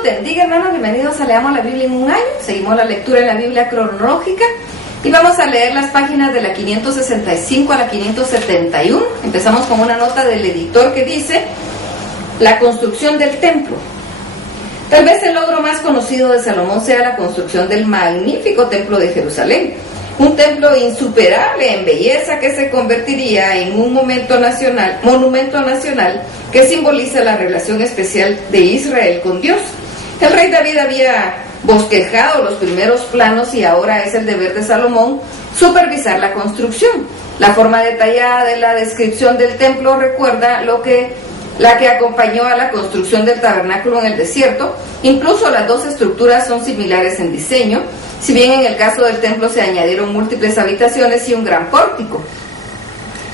los bendiga, hermanos, bienvenidos a Leamos la Biblia en un año. Seguimos la lectura en la Biblia cronológica y vamos a leer las páginas de la 565 a la 571. Empezamos con una nota del editor que dice: la construcción del templo. Tal vez el logro más conocido de Salomón sea la construcción del magnífico templo de Jerusalén, un templo insuperable en belleza que se convertiría en un monumento nacional que simboliza la relación especial de Israel con Dios. El rey David había bosquejado los primeros planos y ahora es el deber de Salomón supervisar la construcción. La forma detallada de la descripción del templo recuerda la que acompañó a la construcción del tabernáculo en el desierto. Incluso las dos estructuras son similares en diseño, si bien en el caso del templo se añadieron múltiples habitaciones y un gran pórtico.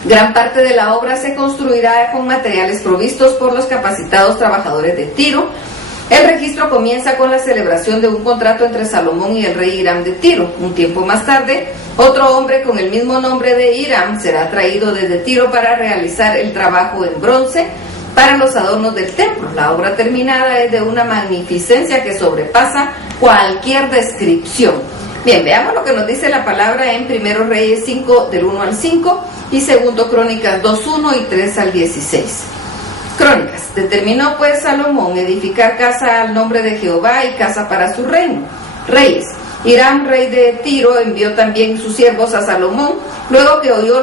Gran parte de la obra se construirá con materiales provistos por los capacitados trabajadores de Tiro. El registro comienza con la celebración de un contrato entre Salomón y el rey Hiram de Tiro. Un tiempo más tarde, otro hombre con el mismo nombre de Hiram será traído desde Tiro para realizar el trabajo en bronce para los adornos del templo. La obra terminada es de una magnificencia que sobrepasa cualquier descripción. Bien, veamos lo que nos dice la palabra en 1 Reyes 5, del 1 al 5, y 2 Crónicas 2, 1 y 3 al 16. Crónicas. Determinó pues Salomón edificar casa al nombre de Jehová y casa para su reino. Reyes. Hiram, rey de Tiro, envió también sus siervos a Salomón, luego que oyó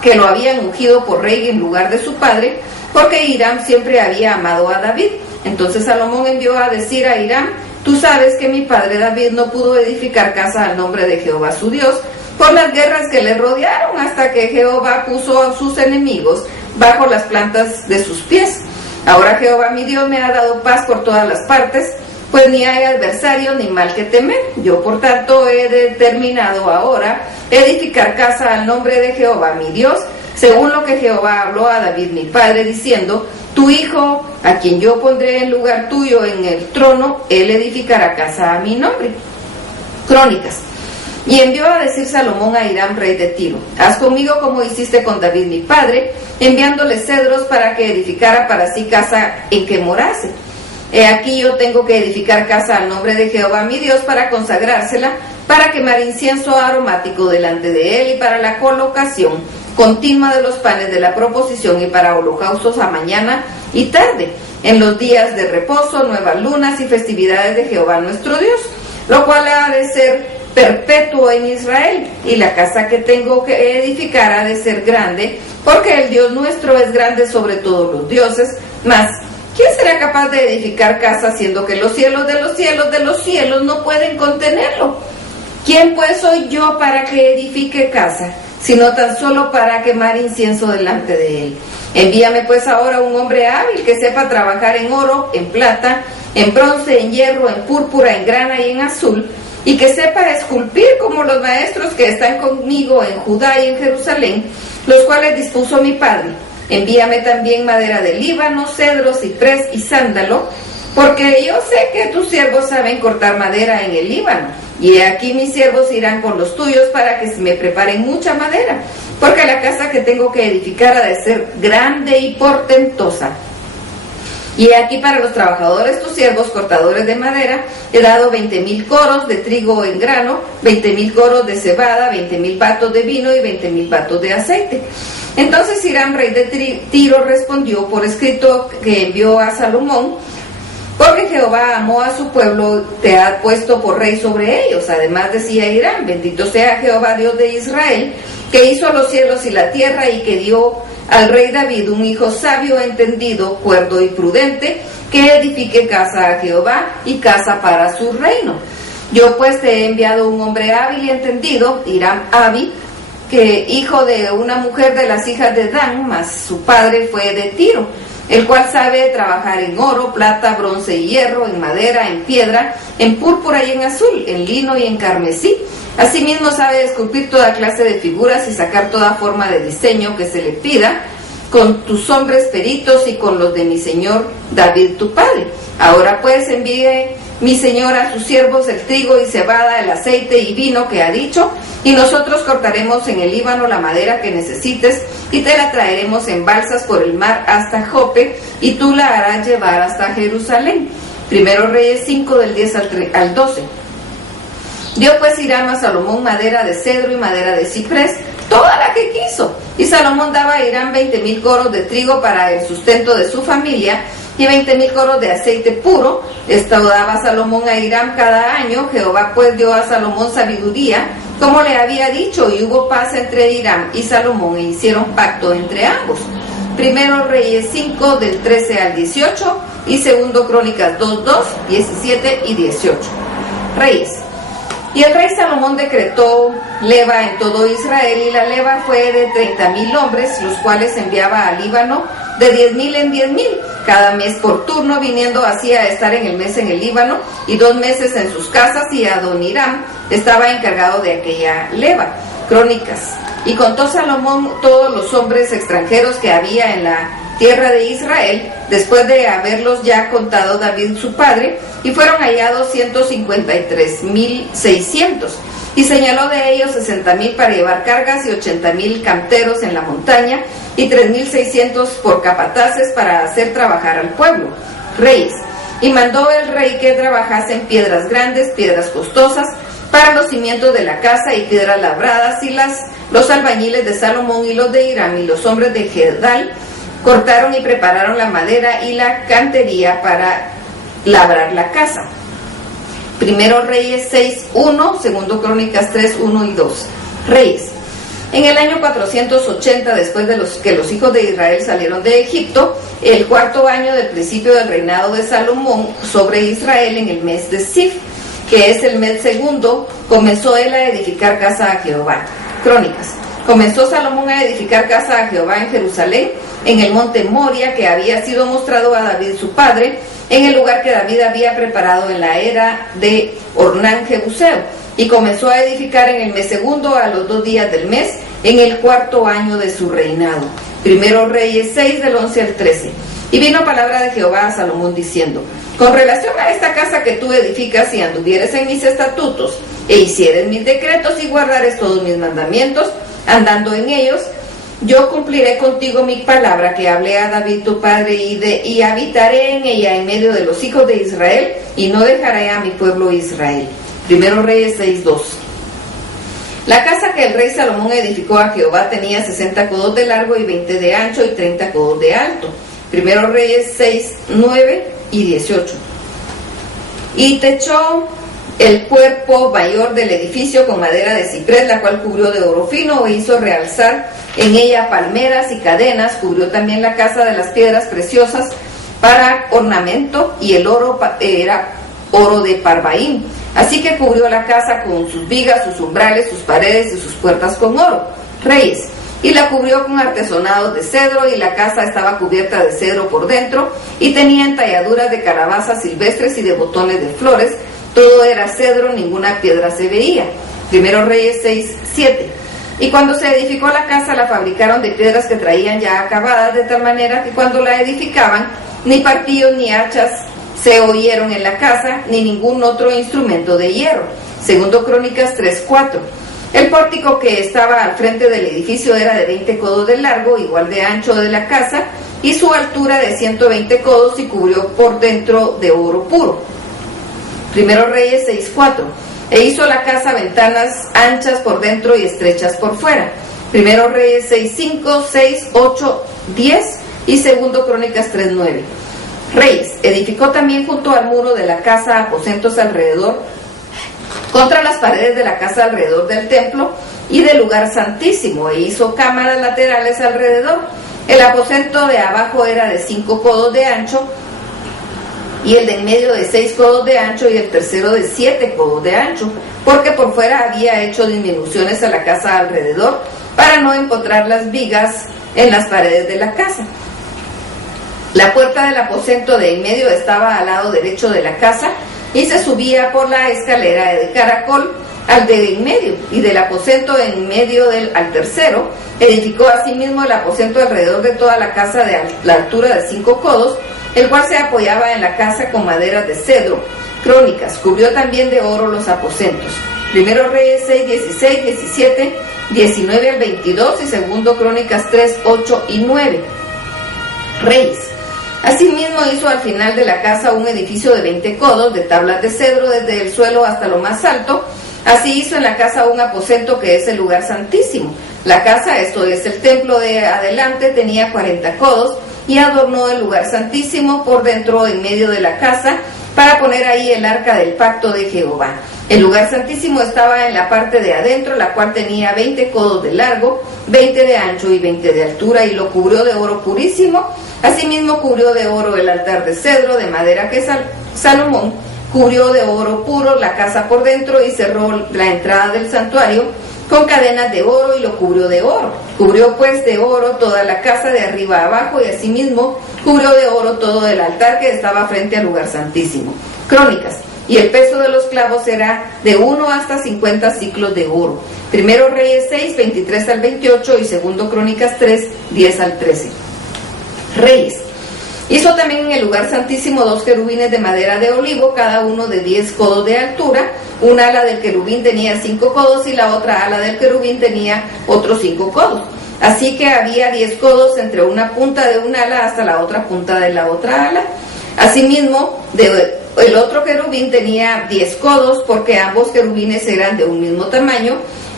que lo habían ungido por rey en lugar de su padre, porque Hiram siempre había amado a David. Entonces Salomón envió a decir a Hiram: tú sabes que mi padre David no pudo edificar casa al nombre de Jehová su Dios por las guerras que le rodearon, hasta que Jehová puso a sus enemigos bajo las plantas de sus pies. Ahora Jehová mi Dios me ha dado paz por todas las partes, pues ni hay adversario ni mal que temer. Yo por tanto he determinado ahora edificar casa al nombre de Jehová mi Dios, según lo que Jehová habló a David mi padre, diciendo: tu hijo, a quien yo pondré en lugar tuyo en el trono, él edificará casa a mi nombre. Crónicas. Y envió a decir Salomón a Hiram, rey de Tiro: haz conmigo como hiciste con David mi padre, enviándole cedros para que edificara para sí casa en que morase. He aquí yo tengo que edificar casa al nombre de Jehová mi Dios para consagrársela, para quemar incienso aromático delante de él y para la colocación continua de los panes de la proposición y para holocaustos a mañana y tarde, en los días de reposo, nuevas lunas y festividades de Jehová nuestro Dios, lo cual ha de ser perpetuo en Israel, y la casa que tengo que edificar ha de ser grande, porque el Dios nuestro es grande sobre todos los dioses. Mas ¿quién será capaz de edificar casa, siendo que los cielos de los cielos de los cielos no pueden contenerlo? ¿Quién pues soy yo para que edifique casa, sino tan solo para quemar incienso delante de él? Envíame pues ahora un hombre hábil que sepa trabajar en oro, en plata, en bronce, en hierro, en púrpura, en grana y en azul, y que sepa esculpir como los maestros que están conmigo en Judá y en Jerusalén, los cuales dispuso mi padre. Envíame también madera de Líbano, cedro, ciprés y sándalo, porque yo sé que tus siervos saben cortar madera en el Líbano. Y he aquí mis siervos irán con los tuyos para que me preparen mucha madera, porque la casa que tengo que edificar ha de ser grande y portentosa. Y he aquí para los trabajadores tus siervos cortadores de madera, he dado 20,000 coros de trigo en grano, 20,000 coros de cebada, 20,000 batos de vino y 20,000 batos de aceite. Entonces Hiram, rey de Tiro, respondió por escrito que envió a Salomón: porque Jehová amó a su pueblo, te ha puesto por rey sobre ellos. Además decía Hiram: bendito sea Jehová Dios de Israel, que hizo los cielos y la tierra, y que dio al rey David un hijo sabio, entendido, cuerdo y prudente, que edifique casa a Jehová y casa para su reino. Yo pues te he enviado un hombre hábil y entendido, Hiram Abi, que hijo de una mujer de las hijas de Dan, mas su padre fue de Tiro, el cual sabe trabajar en oro, plata, bronce y hierro, en madera, en piedra, en púrpura y en azul, en lino y en carmesí. Asimismo sabe esculpir toda clase de figuras y sacar toda forma de diseño que se le pida, con tus hombres peritos y con los de mi señor David tu padre. Ahora pues envíe mi señor a sus siervos el trigo y cebada, el aceite y vino que ha dicho, y nosotros cortaremos en el Líbano la madera que necesites y te la traeremos en balsas por el mar hasta Jope, y tú la harás llevar hasta Jerusalén. Primero Reyes 5 del 10 al 12. Dio pues Hiram a Salomón madera de cedro y madera de ciprés, toda la que quiso. Y Salomón daba a Hiram 20,000 coros de trigo para el sustento de su familia y 20,000 coros de aceite puro. Esto daba Salomón a Hiram cada año. Jehová pues dio a Salomón sabiduría, como le había dicho, y hubo paz entre Hiram y Salomón, e hicieron pacto entre ambos. Primero Reyes 5 del 13 al 18 y segundo Crónicas 2, 17 y 18. Reyes. Y el rey Salomón decretó leva en todo Israel, y la leva fue de 30,000 hombres, los cuales enviaba al Líbano de 10,000 en 10,000, cada mes por turno, viniendo así a estar en el mes en el Líbano, y 2 meses en sus casas, y Adoniram estaba encargado de aquella leva. Crónicas. Y contó Salomón todos los hombres extranjeros que había en la tierra de Israel, después de haberlos ya contado David su padre, y fueron hallados 153,600, y señaló de ellos 60,000 para llevar cargas, y 80,000 canteros en la montaña, y 3,600 por capataces para hacer trabajar al pueblo. Reyes. Y mandó el rey que trabajasen piedras grandes, piedras costosas, para los cimientos de la casa, y piedras labradas, y los albañiles de Salomón y los de Hiram y los hombres de Gedal cortaron y prepararon la madera y la cantería para labrar la casa. Primero Reyes 6:1, segundo Crónicas 3:1 y 2. Reyes. En el año 480, después de que los hijos de Israel salieron de Egipto, el 4º año del principio del reinado de Salomón sobre Israel, en el mes de Sif, que es el mes segundo, comenzó él a edificar casa a Jehová. Crónicas. Comenzó Salomón a edificar casa a Jehová en Jerusalén, en el monte Moria, que había sido mostrado a David su padre, en el lugar que David había preparado en la era de Ornán Jebuseo. Y comenzó a edificar en el mes segundo, a los 2 días del mes, en el 4º año de su reinado. Primero Reyes 6 del 11 al 13. Y vino palabra de Jehová a Salomón diciendo: con relación a esta casa que tú edificas, si anduvieres en mis estatutos, e hicieres mis decretos, y guardares todos mis mandamientos, andando en ellos, yo cumpliré contigo mi palabra que hablé a David tu padre, y habitaré en ella en medio de los hijos de Israel, y no dejaré a mi pueblo Israel. Primero Reyes 6:2. La casa que el rey Salomón edificó a Jehová tenía 60 codos de largo y 20 de ancho y 30 codos de alto. Primero Reyes 6:9 y 18. Y techó el cuerpo mayor del edificio con madera de ciprés, la cual cubrió de oro fino, e hizo realzar en ella palmeras y cadenas. Cubrió también la casa de las piedras preciosas para ornamento, y el oro era oro de Parvaim. Así que cubrió la casa con sus vigas, sus umbrales, sus paredes y sus puertas con oro. Reyes. Y la cubrió con artesonados de cedro, y la casa estaba cubierta de cedro por dentro, y tenía entalladuras de calabazas silvestres y de botones de flores. Todo era cedro, ninguna piedra se veía. Primero Reyes 6:7. Y cuando se edificó la casa, la fabricaron de piedras que traían ya acabadas, de tal manera que cuando la edificaban, ni martillos ni hachas se oyeron en la casa, ni ningún otro instrumento de hierro. Segundo Crónicas 3:4. El pórtico que estaba al frente del edificio era de 20 codos de largo, igual de ancho de la casa, y su altura de 120 codos, y cubrió por dentro de oro puro. Primero Reyes 6:4. E hizo la casa ventanas anchas por dentro y estrechas por fuera. Primero Reyes 6:5, 6, 8, 10 y segundo Crónicas 3:9. Reyes. Edificó también junto al muro de la casa aposentos alrededor, contra las paredes de la casa alrededor del templo y del lugar santísimo, e hizo cámaras laterales alrededor. El aposento de abajo era de 5 codos de ancho, y el de en medio de 6 codos de ancho, y el tercero de 7 codos de ancho, porque por fuera había hecho disminuciones a la casa alrededor, para no empotrar las vigas en las paredes de la casa. La puerta del aposento de en medio estaba al lado derecho de la casa, y se subía por la escalera de caracol al de en medio, y del aposento en medio al tercero. Edificó asimismo el aposento alrededor de toda la casa de la altura de 5 codos, el cual se apoyaba en la casa con maderas de cedro. Crónicas. Cubrió también de oro los aposentos. Primero Reyes 6, 16, 17, 19 al 22 y segundo Crónicas 3, 8 y 9. Reyes. Asimismo hizo al final de la casa un edificio de 20 codos de tablas de cedro desde el suelo hasta lo más alto. Así hizo en la casa un aposento que es el lugar santísimo. La casa, esto es el templo de adelante, tenía 40 codos y adornó el lugar santísimo por dentro en medio de la casa para poner ahí el arca del pacto de Jehová. El lugar santísimo estaba en la parte de adentro, la cual tenía 20 codos de largo, 20 de ancho y 20 de altura, y lo cubrió de oro purísimo. Asimismo cubrió de oro el altar de cedro de madera que Salomón cubrió de oro puro la casa por dentro, y cerró la entrada del santuario con cadenas de oro y lo cubrió de oro. Cubrió pues de oro toda la casa de arriba a abajo, y asimismo cubrió de oro todo el altar que estaba frente al lugar santísimo. Crónicas. Y el peso de los clavos era de 1 hasta 50 ciclos de oro. Primero Reyes 6, 23 al 28 y segundo Crónicas 3, 10 al 13. Reyes. Hizo también en el lugar santísimo 2 querubines de madera de olivo, cada uno de 10 codos de altura. Una ala del querubín tenía 5 codos y la otra ala del querubín tenía otros 5 codos. Así que había 10 codos entre una punta de una ala hasta la otra punta de la otra ala. Asimismo, el otro querubín tenía 10 codos, porque ambos querubines eran de un mismo tamaño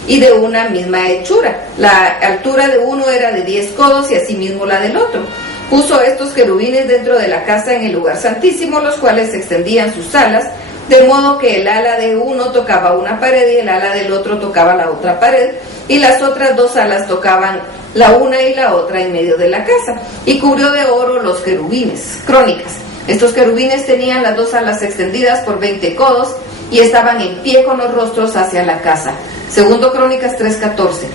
y de una misma hechura. La altura de uno era de 10 codos y asimismo la del otro. Puso estos querubines dentro de la casa en el lugar santísimo, los cuales extendían sus alas, de modo que el ala de uno tocaba una pared y el ala del otro tocaba la otra pared, y las otras 2 alas tocaban la una y la otra en medio de la casa, y cubrió de oro los querubines. Crónicas. Estos querubines tenían las 2 alas extendidas por 20 codos y estaban en pie con los rostros hacia la casa. Segundo Crónicas 3:14.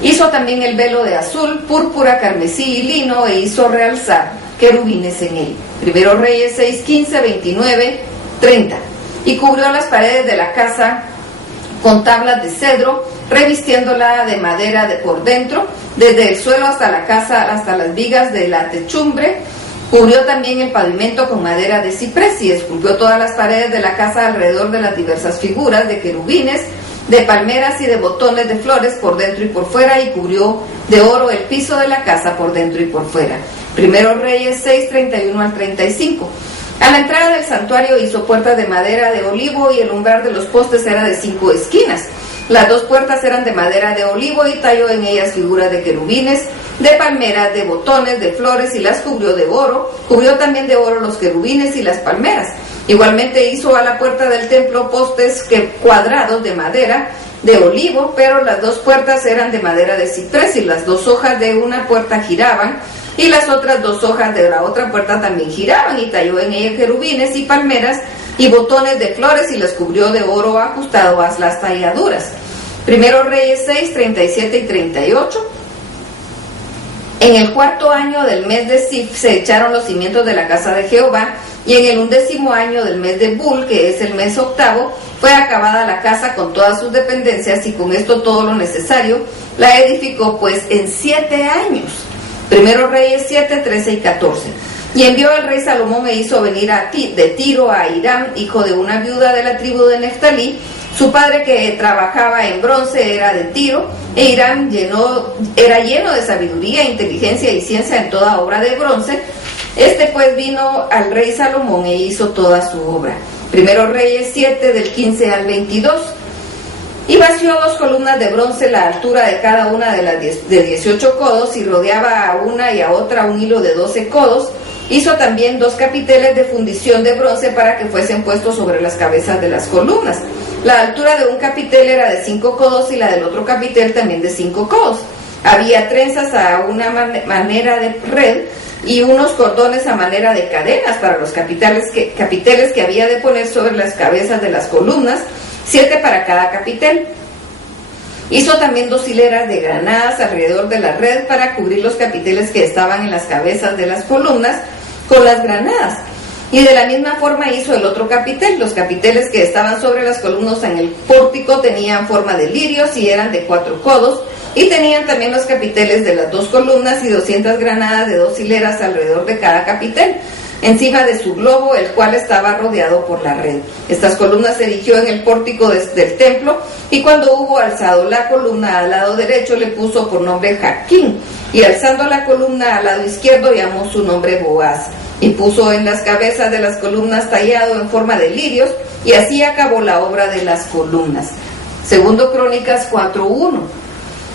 Hizo también el velo de azul, púrpura, carmesí y lino, e hizo realzar querubines en él. Primero Reyes 6, 15, 29, 30. Y cubrió las paredes de la casa con tablas de cedro, revistiéndola de madera por dentro, desde el suelo hasta la casa, hasta las vigas de la techumbre. Cubrió también el pavimento con madera de ciprés y esculpió todas las paredes de la casa alrededor de las diversas figuras de querubines, de palmeras y de botones de flores por dentro y por fuera, y cubrió de oro el piso de la casa por dentro y por fuera. Primero Reyes 6, 31 al 35. A la entrada del santuario hizo puertas de madera de olivo, y el umbral de los postes era de 5 esquinas. Las 2 puertas eran de madera de olivo, y talló en ellas figuras de querubines, de palmeras, de botones, de flores, y las cubrió de oro. Cubrió también de oro los querubines y las palmeras. Igualmente hizo a la puerta del templo postes cuadrados de madera de olivo, pero las 2 puertas eran de madera de ciprés, y las 2 hojas de una puerta giraban, y las otras 2 hojas de la otra puerta también giraban, y talló en ella querubines y palmeras y botones de flores, y las cubrió de oro ajustado a las talladuras. Primero Reyes 6, 37 y 38. En el 4º año del mes de Sif se echaron los cimientos de la casa de Jehová, y en el 11º año del mes de Bul, que es el mes 8º, fue acabada la casa con todas sus dependencias, y con esto todo lo necesario. La edificó pues en 7 años. Primero Reyes 7, 13 y 14. Y envió el rey Salomón e hizo venir de Tiro a Hiram, hijo de una viuda de la tribu de Neftalí. Su padre, que trabajaba en bronce, era de Tiro, e Hiram era lleno de sabiduría, inteligencia y ciencia en toda obra de bronce. Este pues vino al rey Salomón e hizo toda su obra. Primero Reyes 7, del 15 al 22. Y vació 2 columnas de bronce, la altura de cada una de 18 codos, y rodeaba a una y a otra un hilo de 12 codos. Hizo también 2 capiteles de fundición de bronce para que fuesen puestos sobre las cabezas de las columnas. La altura de un capitel era de 5 codos y la del otro capitel también de 5 codos. Había trenzas a una manera de red y unos cordones a manera de cadenas para los capiteles que había de poner sobre las cabezas de las columnas, 7 para cada capitel. Hizo también 2 hileras de granadas alrededor de la red para cubrir los capiteles que estaban en las cabezas de las columnas con las granadas. Y de la misma forma hizo el otro capitel. Los capiteles que estaban sobre las columnas en el pórtico tenían forma de lirios y eran de 4 codos, y tenían también los capiteles de las 2 columnas y 200 granadas de 2 hileras alrededor de cada capitel, encima de su globo, el cual estaba rodeado por la red. Estas columnas se erigió en el pórtico del templo, y cuando hubo alzado la columna al lado derecho le puso por nombre Jaquín, Y alzando la columna al lado izquierdo llamó su nombre Boaz, y puso en las cabezas de las columnas tallado en forma de lirios, y así acabó la obra de las columnas. Segundo Crónicas 4:1.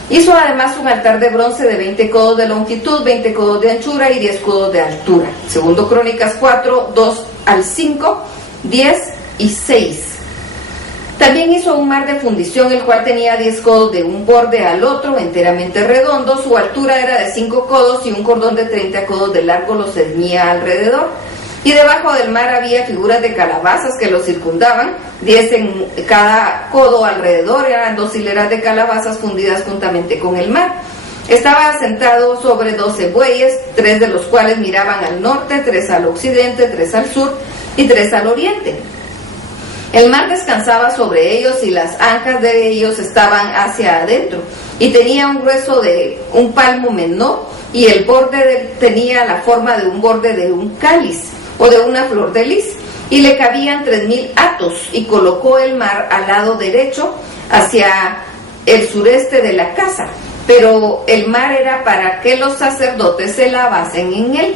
Hizo además un altar de bronce de 20 codos de longitud, 20 codos de anchura y 10 codos de altura. Segundo Crónicas 4:2-5, 10 y 6. También hizo un mar de fundición, el cual tenía 10 codos de un borde al otro, enteramente redondo. Su altura era de 5 codos y un cordón de 30 codos de largo lo ceñía alrededor. Y debajo del mar había figuras de calabazas que lo circundaban, 10 en cada codo alrededor, eran 2 hileras de calabazas fundidas juntamente con el mar. Estaba asentado sobre 12 bueyes, 3 de los cuales miraban al norte, 3 al occidente, 3 al sur y 3 al oriente. El mar descansaba sobre ellos y las ancas de ellos estaban hacia adentro, y tenía un grueso de un palmo menor, y el borde tenía la forma de un borde de un cáliz o de una flor de lis, y le cabían 3000 atos, y colocó el mar al lado derecho hacia el sureste de la casa, pero el mar era para que los sacerdotes se lavasen en él.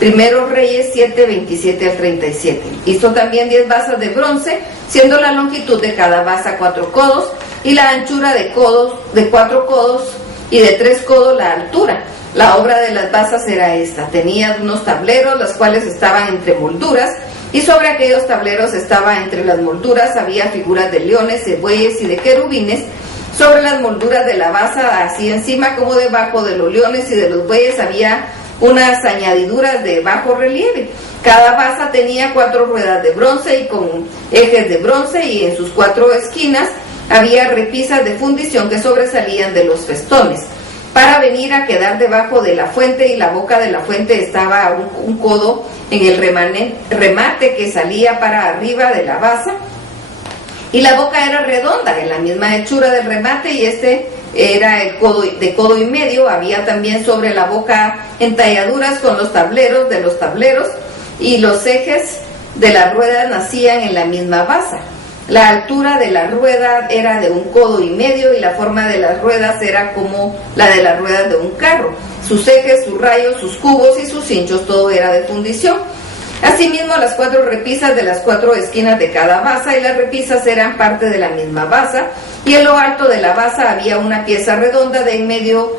Primero Reyes 7:27-37. Hizo también 10 basas de bronce, siendo la longitud de cada basa 4 codos, y la anchura de 4 codos, y de 3 codos la altura. La obra de las basas era esta: tenía unos tableros, las cuales estaban entre molduras, y sobre aquellos tableros estaba entre las molduras había figuras de leones, de bueyes y de querubines. Sobre las molduras de la basa, así encima como debajo de los leones y de los bueyes, había unas añadiduras de bajo relieve. Cada basa tenía 4 ruedas de bronce y con ejes de bronce, y en sus 4 esquinas había repisas de fundición que sobresalían de los festones, para venir a quedar debajo de la fuente, y la boca de la fuente estaba a un codo en el remate que salía para arriba de la basa, y la boca era redonda en la misma hechura del remate, y este era el codo, de codo y medio. Había también sobre la boca entalladuras con los tableros de los tableros, y los ejes de la rueda nacían en la misma basa. La altura de la rueda era de un codo y medio, y la forma de las ruedas era como la de las ruedas de un carro. Sus ejes, sus rayos, sus cubos y sus hinchos, todo era de fundición. Asimismo, las 4 repisas de las 4 esquinas de cada basa, y las repisas eran parte de la misma basa, y en lo alto de la basa había una pieza redonda de medio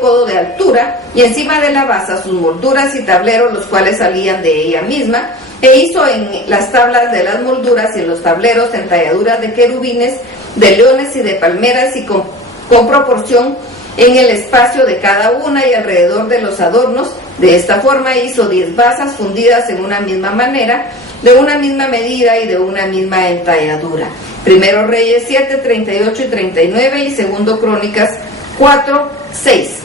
codo de altura, y encima de la basa sus molduras y tableros, los cuales salían de ella misma, e hizo en las tablas de las molduras y en los tableros entalladuras de querubines, de leones y de palmeras, y con proporción en el espacio de cada una y alrededor de los adornos. De esta forma hizo 10 basas fundidas en una misma manera, de una misma medida y de una misma entalladura. Primero Reyes 7:38-39 y segundo Crónicas 4:6.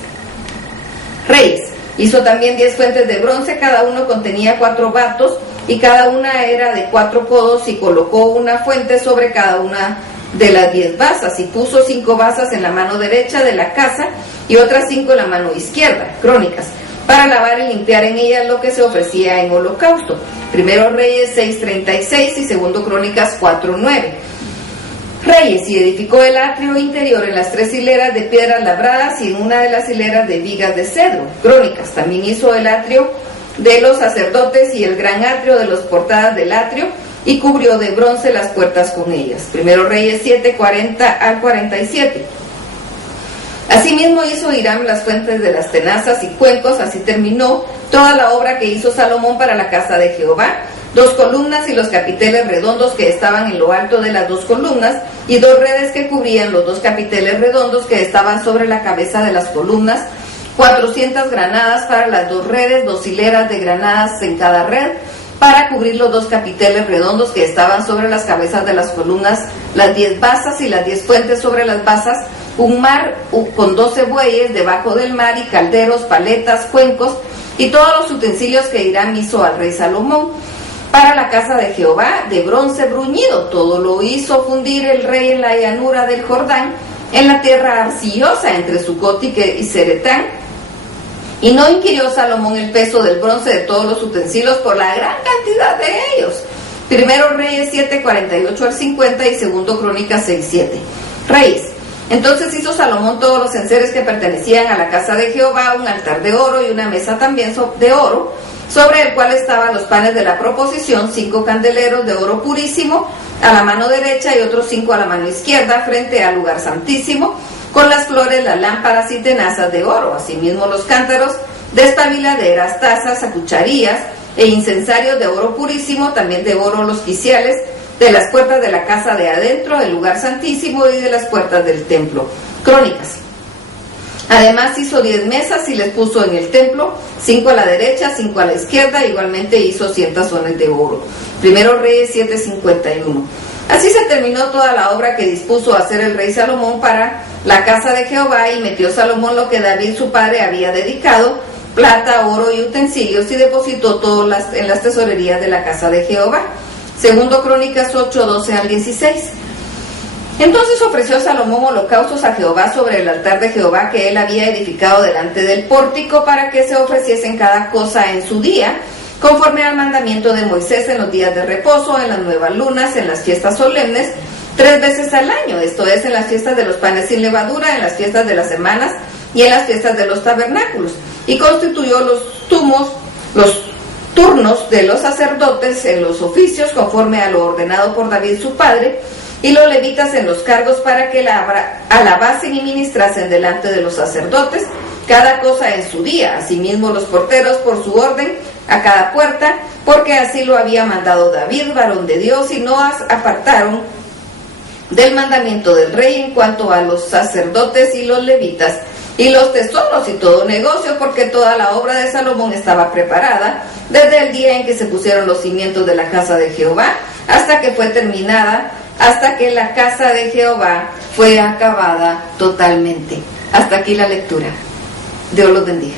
Reyes hizo también 10 fuentes de bronce, cada uno contenía 4 batos, y cada una era de 4 codos, y colocó una fuente sobre cada una de las 10 basas, y puso 5 basas en la mano derecha de la casa y otras 5 en la mano izquierda. Crónicas, para lavar y limpiar en ellas lo que se ofrecía en holocausto. Primero Reyes 6:36 y segundo Crónicas 4:9. Reyes, y edificó el atrio interior en las 3 hileras de piedras labradas y en una de las hileras de vigas de cedro. Crónicas, también hizo el atrio de los sacerdotes y el gran atrio de las portadas del atrio, y cubrió de bronce las puertas con ellas. Primero Reyes 7:40-47. Asimismo hizo Hiram las fuentes de las tenazas y cuencos. Así terminó toda la obra que hizo Salomón para la casa de Jehová: 2 columnas y los capiteles redondos que estaban en lo alto de las 2 columnas, y 2 redes que cubrían los 2 capiteles redondos que estaban sobre la cabeza de las columnas, 400 granadas para las 2 redes, 2 hileras de granadas en cada red, para cubrir los 2 capiteles redondos que estaban sobre las cabezas de las columnas, las 10 basas y las 10 fuentes sobre las basas, un mar con 12 bueyes debajo del mar, y calderos, paletas, cuencos, y todos los utensilios que Hiram hizo al rey Salomón para la casa de Jehová, de bronce bruñido. Todo lo hizo fundir el rey en la llanura del Jordán, en la tierra arcillosa entre Sucot y Zeretán. Y no inquirió Salomón el peso del bronce de todos los utensilios por la gran cantidad de ellos. Primero Reyes 7:48-50 y segundo Crónicas 6:7. Reyes Entonces hizo Salomón todos los enseres que pertenecían a la casa de Jehová, un altar de oro y una mesa también de oro, sobre el cual estaban los panes de la proposición, 5 candeleros de oro purísimo a la mano derecha y otros 5 a la mano izquierda, frente al lugar santísimo, con las flores, las lámparas y tenazas de oro, asimismo los cántaros, despabiladeras, tazas, cucharillas e incensarios de oro purísimo, también de oro los quiciales de las puertas de la casa de adentro, del lugar santísimo y de las puertas del templo. Crónicas. Además hizo 10 mesas y les puso en el templo, 5 a la derecha, 5 a la izquierda, igualmente hizo 100 tazones de oro. Primero Reyes 7:51. Así se terminó toda la obra que dispuso hacer el rey Salomón para la casa de Jehová, y metió Salomón lo que David su padre había dedicado, plata, oro y utensilios, y depositó todo en las tesorerías de la casa de Jehová. Segundo Crónicas 8:12-16. Entonces ofreció Salomón holocaustos a Jehová sobre el altar de Jehová que él había edificado delante del pórtico, para que se ofreciesen cada cosa en su día, conforme al mandamiento de Moisés, en los días de reposo, en las nuevas lunas, en las fiestas solemnes, 3 veces al año, esto es, en las fiestas de los panes sin levadura, en las fiestas de las semanas y en las fiestas de los tabernáculos. Y constituyó los turnos de los sacerdotes en los oficios, conforme a lo ordenado por David su padre, y los levitas en los cargos, para que alabasen y ministrasen delante de los sacerdotes, cada cosa en su día, asimismo los porteros por su orden a cada puerta, porque así lo había mandado David, varón de Dios, y no apartaron del mandamiento del rey en cuanto a los sacerdotes y los levitas, y los tesoros y todo negocio, porque toda la obra de Salomón estaba preparada, desde el día en que se pusieron los cimientos de la casa de Jehová, hasta que fue terminada, hasta que la casa de Jehová fue acabada totalmente. Hasta aquí la lectura. Dios los bendiga.